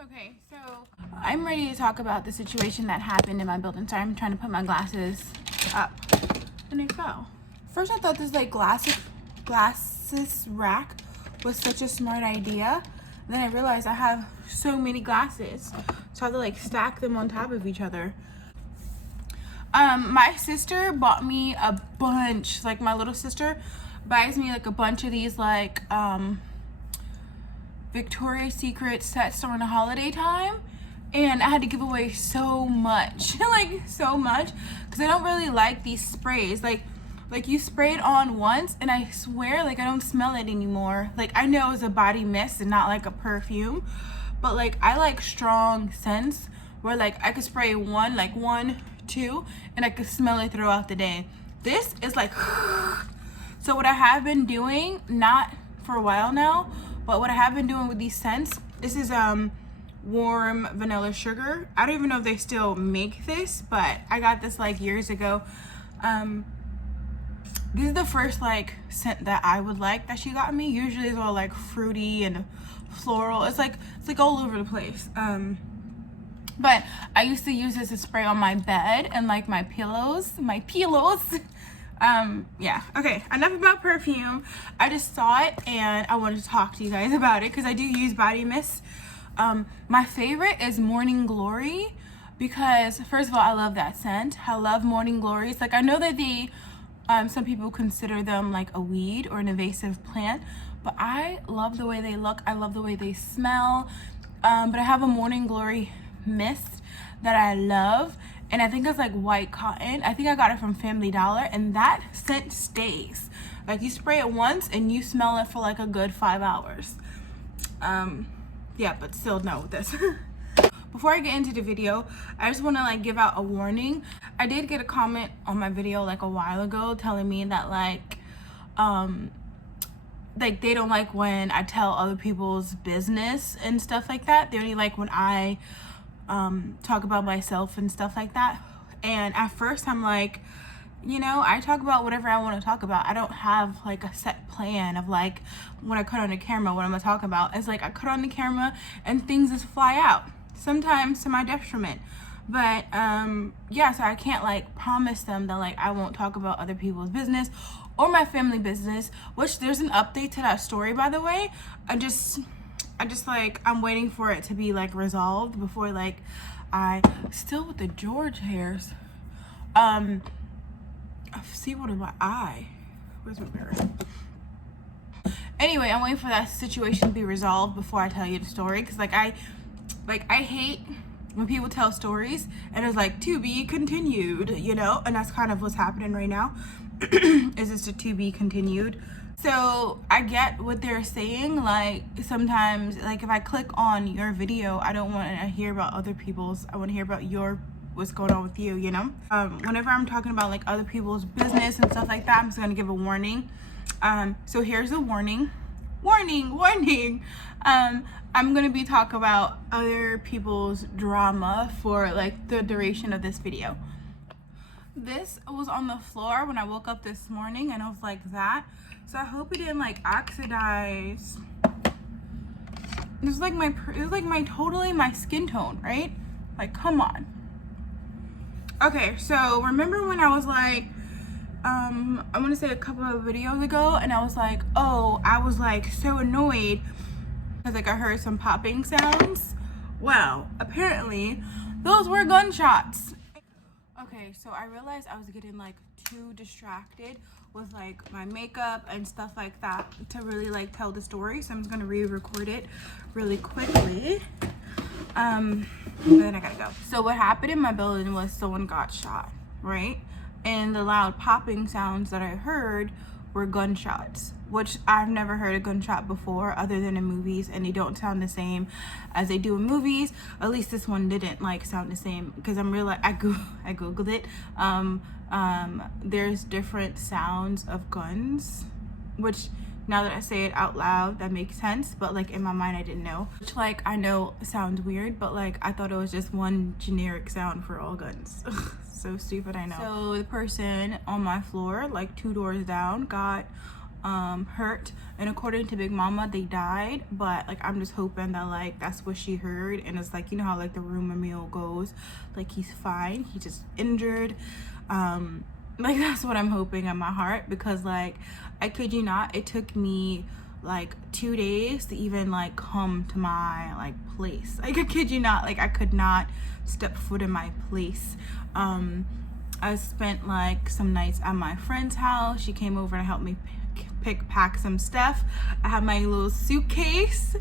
Okay, so I'm ready to talk about the situation that happened in my building. Sorry, I'm trying to put my glasses up and they fell. First, I thought this like glasses rack was such a smart idea. And then I realized I have so many glasses, so I have to like stack them on top of each other. My sister bought me a bunch, like my little sister buys me like a bunch of these like Victoria's Secret sets during the holiday time, and I had to give away so much like so much because I don't really like these sprays. Like you spray it on once and I swear like I don't smell it anymore. Like I know it's a body mist and not like a perfume, but like I like strong scents where like I could spray one, two, and I could smell it throughout the day. This is like so what I have been doing, not for a while now, but what I have been doing with these scents, this is warm vanilla sugar. I don't even know if they still make this, but I got this like years ago. This is the first like scent that I would like that she got me. Usually it's all like fruity and floral. It's like all over the place. But I used to use this to spray on my bed and like my pillows. Yeah, okay, enough about perfume. I just saw it and I wanted to talk to you guys about it because I do use body mist. My favorite is Morning Glory because first of all, I love that scent. I love Morning Glories. Like I know that they some people consider them like a weed or an invasive plant, but I love the way they look. I love the way they smell. But I have a Morning Glory mist that I love, and I think it's like white cotton. I think I got it from Family Dollar, and that scent stays. Like you spray it once and you smell it for like a good 5 hours. Yeah, but still no with this. Before I get into the video, I just want to like give out a warning. I did get a comment on my video like a while ago telling me that like they don't like when I tell other people's business and stuff like that. They only like when I talk about myself and stuff like that. And at first I'm like, you know, I talk about whatever I want to talk about. I don't have like a set plan of like when I cut on the camera what I'm gonna talk about. It's like I cut on the camera and things just fly out, sometimes to my detriment. But yeah, so I can't like promise them that like I won't talk about other people's business or my family business, which there's an update to that story, by the way. I just like I'm waiting for it to be like resolved before like I still with the George hairs. I see one in my eye. Where's my mirror? Anyway, I'm waiting for that situation to be resolved before I tell you the story, because like I hate when people tell stories and it's like to be continued, you know, and that's kind of what's happening right now. Is this to be continued? So I get what they're saying. Like sometimes, like if I click on your video, I don't want to hear about other people's. I want to hear about what's going on with you, you know. Whenever I'm talking about like other people's business and stuff like that, I'm just gonna give a warning. So here's a warning. I'm gonna be talking about other people's drama for like the duration of this video. This was on the floor when I woke up this morning and I was like that. So I hope it didn't like oxidize. This is like totally my skin tone, right? Like, come on. Okay, so remember when I was like, I'm gonna say a couple of videos ago, and I was like, oh, I was like so annoyed because like I heard some popping sounds. Well, apparently those were gunshots. Okay, so I realized I was getting like too distracted with like my makeup and stuff like that to really like tell the story, so I'm just gonna re-record it really quickly. Then I gotta go. So what happened in my building was someone got shot, right? And the loud popping sounds that I heard were gunshots, which I've never heard a gunshot before other than in movies, and they don't sound the same as they do in movies. At least this one didn't like sound the same, because I googled it. There's different sounds of guns, which now that I say it out loud, that makes sense, but like in my mind I didn't know, which like I know sounds weird, but like I thought it was just one generic sound for all guns. So stupid, I know. So the person on my floor, like 2 doors down, got hurt, and according to Big Mama they died, but like I'm just hoping that like that's what she heard, and it's like, you know how like the rumor mill goes, like he's fine, he's just injured. Like that's what I'm hoping in my heart, because like I kid you not, it took me like 2 days to even like come to my like place. Like I kid you not, like I could not step foot in my place. I spent like some nights at my friend's house. She came over to help me pack some stuff. I have my little suitcase,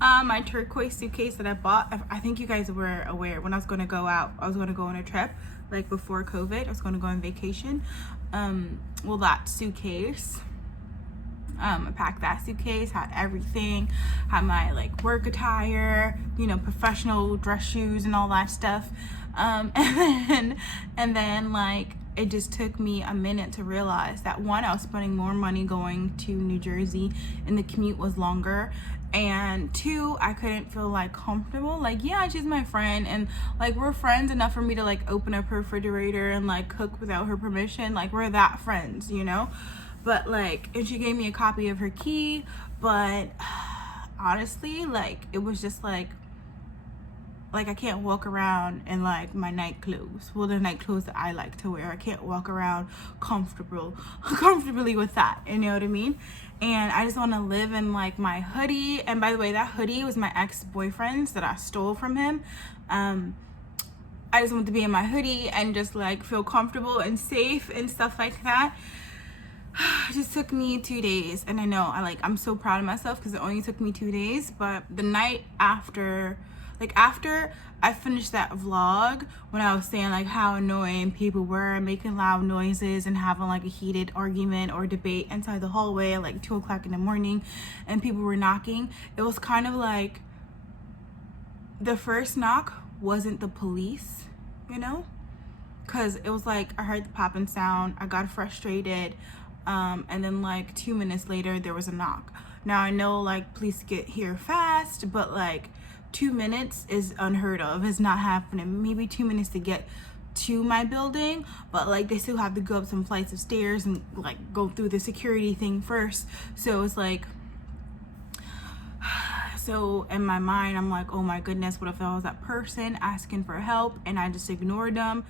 my turquoise suitcase that I bought. I think you guys were aware when I was going to go out, I was going to go on a trip like before COVID. I was going to go on vacation. Well, that suitcase, I packed that suitcase, had everything, had my like work attire, you know, professional dress shoes and all that stuff. And then like it just took me a minute to realize that one, I was spending more money going to New Jersey and the commute was longer, and two, I couldn't feel like comfortable. Like, yeah, she's my friend and like we're friends enough for me to like open up her refrigerator and like cook without her permission. Like we're that friends, you know. But like, and she gave me a copy of her key, but honestly, like it was just like I can't walk around in like my night clothes. Well, the night clothes that I like to wear. I can't walk around comfortably with that. You know what I mean? And I just want to live in like my hoodie. And by the way, that hoodie was my ex-boyfriend's that I stole from him. I just want to be in my hoodie and just like feel comfortable and safe and stuff like that. It just took me 2 days, and I know I'm so proud of myself because it only took me 2 days. But the night after, like after I finished that vlog when I was saying like how annoying people were making loud noises and having like a heated argument or debate inside the hallway at like 2 o'clock in the morning, and people were knocking, it was kind of like the first knock wasn't the police, you know, because it was like I heard the popping sound, I got frustrated. And then like 2 minutes later there was a knock. Now I know like police get here fast, but like 2 minutes is unheard of. It's not happening. Maybe 2 minutes to get to my building, but like they still have to go up some flights of stairs and like go through the security thing first. So it's like, so in my mind I'm like, oh my goodness, what if I was that person asking for help and I just ignored them?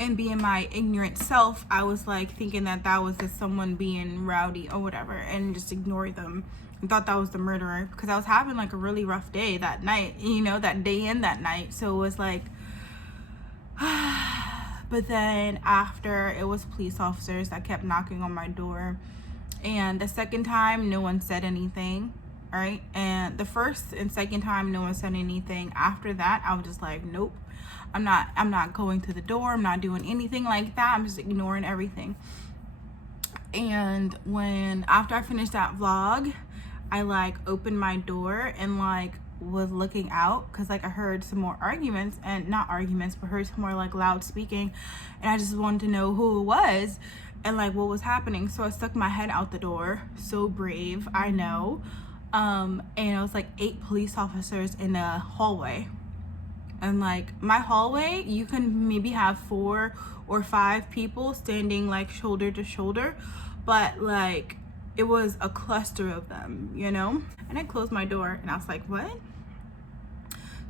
And being my ignorant self, I was like thinking that that was just someone being rowdy or whatever, and just ignored them and thought that was the murderer, because I was having like a really rough day that night, you know, that day and that night. So it was like but then after, it was police officers that kept knocking on my door, and the second time no one said anything, right? And the first and second time no one said anything. After that I was just like, nope, I'm not going to the door, I'm not doing anything like that, I'm just ignoring everything. And after I finished that vlog, I like opened my door and like was looking out, because like I heard some more arguments, and not arguments, but heard some more like loud speaking, and I just wanted to know who it was and like what was happening. So I stuck my head out the door. So brave, I know. And it was like 8 police officers in the hallway. And like my hallway, you can maybe have 4 or 5 people standing like shoulder to shoulder, but like it was a cluster of them, you know. And I closed my door and I was like, what?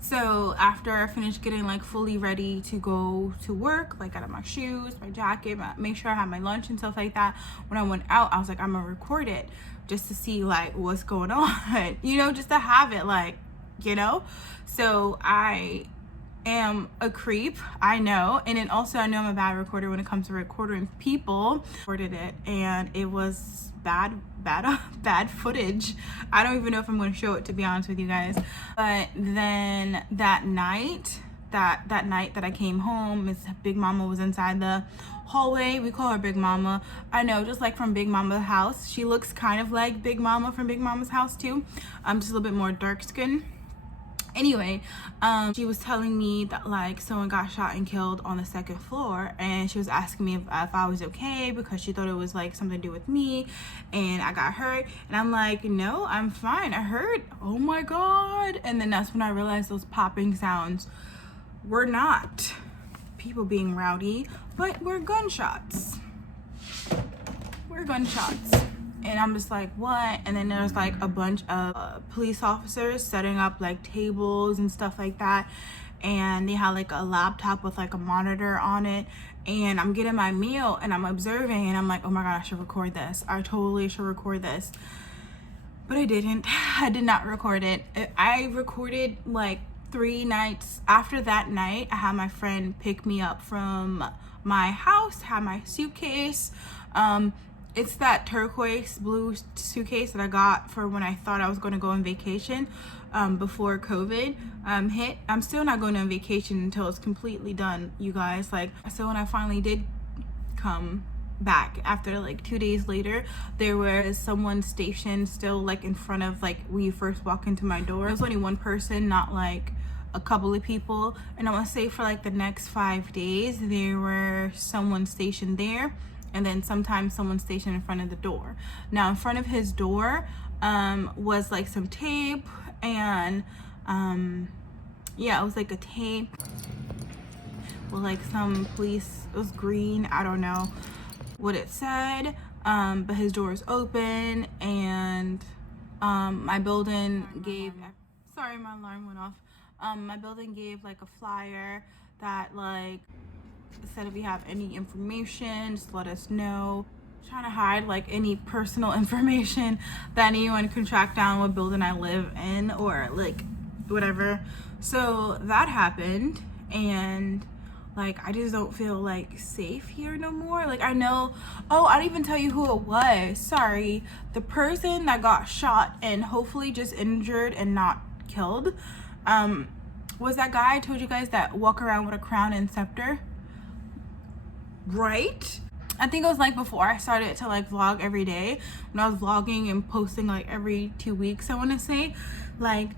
So after I finished getting like fully ready to go to work, like out of my shoes, my jacket, make sure I had my lunch and stuff like that, when I went out I was like, I'm gonna record it just to see like what's going on, you know, just to have it, like, you know. So I am a creep, I know, and then also I know I'm a bad recorder when it comes to recording people. Recorded it and it was bad footage. I don't even know if I'm going to show it, to be honest with you guys. But then that night that I came home, Miss Big Mama was inside the hallway. We call her Big Mama. I know, just like from Big Mama's house. She looks kind of like Big Mama from Big Mama's house too. Just a little bit more dark skin. Anyway, she was telling me that like someone got shot and killed on the 2nd floor, and she was asking me if I was okay, because she thought it was like something to do with me and I got hurt. And I'm like, no, I'm fine. I heard, oh my god. And then that's when I realized those popping sounds were not people being rowdy, but were gunshots. We're gunshots. And I'm just like, what? And then there's like a bunch of police officers setting up like tables and stuff like that, and they had like a laptop with like a monitor on it. And I'm getting my meal and I'm observing, and I'm like, oh my god, I should record this. I totally should record this. But I didn't. I did not record it. I recorded like 3 nights. After that night, I had my friend pick me up from my house, had my suitcase. It's that turquoise blue suitcase that I got for when I thought I was going to go on vacation before COVID hit. I'm still not going on vacation until it's completely done, you guys. Like, so when I finally did come back after like 2 days later, there was someone stationed still like in front of, like, when you first walk into my door. There was only one person, not like a couple of people. And I want to say for like the next 5 days there were someone stationed there, and then sometimes someone stationed in front of the door. Now in front of his door was like some tape, and yeah, it was like a tape with like some police, it was green, I don't know what it said, but his door is open. And my building gave, sorry, my alarm went off. My building gave like a flyer that like said, if you have any information, just let us know. I'm trying to hide like any personal information that anyone can track down what building I live in or like whatever. So that happened, and like I just don't feel like safe here no more. Like, I know, oh, I didn't even tell you who it was. Sorry. The person that got shot and hopefully just injured and not killed was that guy I told you guys that walk around with a crown and scepter, right? I think it was like before I started to like vlog every day, when I was vlogging and posting like every 2 weeks, I want to say. Like,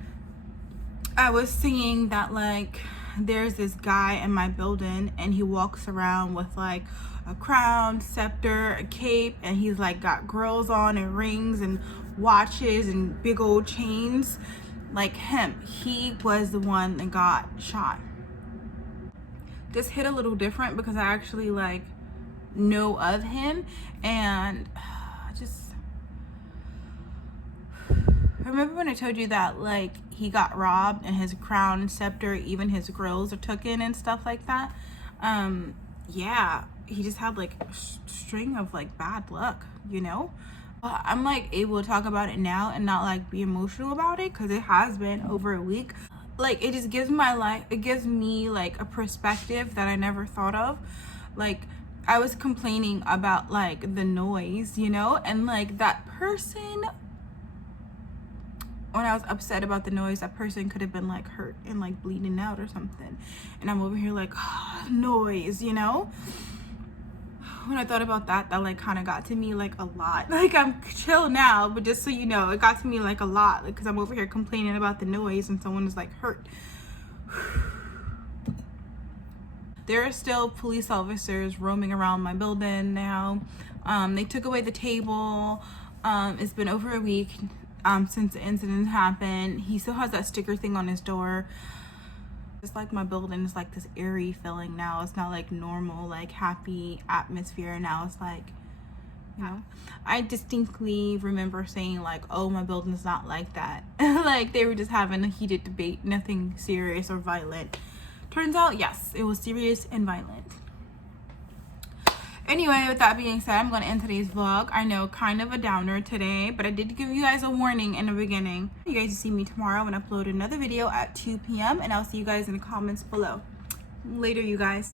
I was seeing that like there's this guy in my building, and he walks around with like a crown, scepter, a cape, and he's like got grills on and rings and watches and big old chains. Like him, he was the one that got shot. This hit a little different because I actually like know of him, and remember when I told you that like he got robbed and his crown, scepter, even his grills are taken and stuff like that? Yeah, he just had like a string of like bad luck, you know. I'm like able to talk about it now and not like be emotional about it, because it has been over a week. Like, it just gives my life, it gives me like a perspective that I never thought of. Like, I was complaining about like the noise, you know, and like that person, when I was upset about the noise, that person could have been like hurt and like bleeding out or something, and I'm over here like, oh, noise, you know. When I thought about that, that like kind of got to me like a lot. Like, I'm chill now, but just so you know, it got to me like a lot, like, because I'm over here complaining about the noise and someone is like hurt. There are still police officers roaming around my building now. They took away the table. It's been over a week since the incident happened. He still has that sticker thing on his door. It's like my building is like this eerie feeling now. It's not like normal, like happy atmosphere. Now it's like, you know, I distinctly remember saying like, oh, my building's not like that. Like, they were just having a heated debate, nothing serious or violent. Turns out, yes, it was serious and violent. Anyway, with that being said, I'm going to end today's vlog. I know, kind of a downer today, but I did give you guys a warning in the beginning. You guys will see me tomorrow and upload another video at 2 p.m. and I'll see you guys in the comments below. Later, you guys.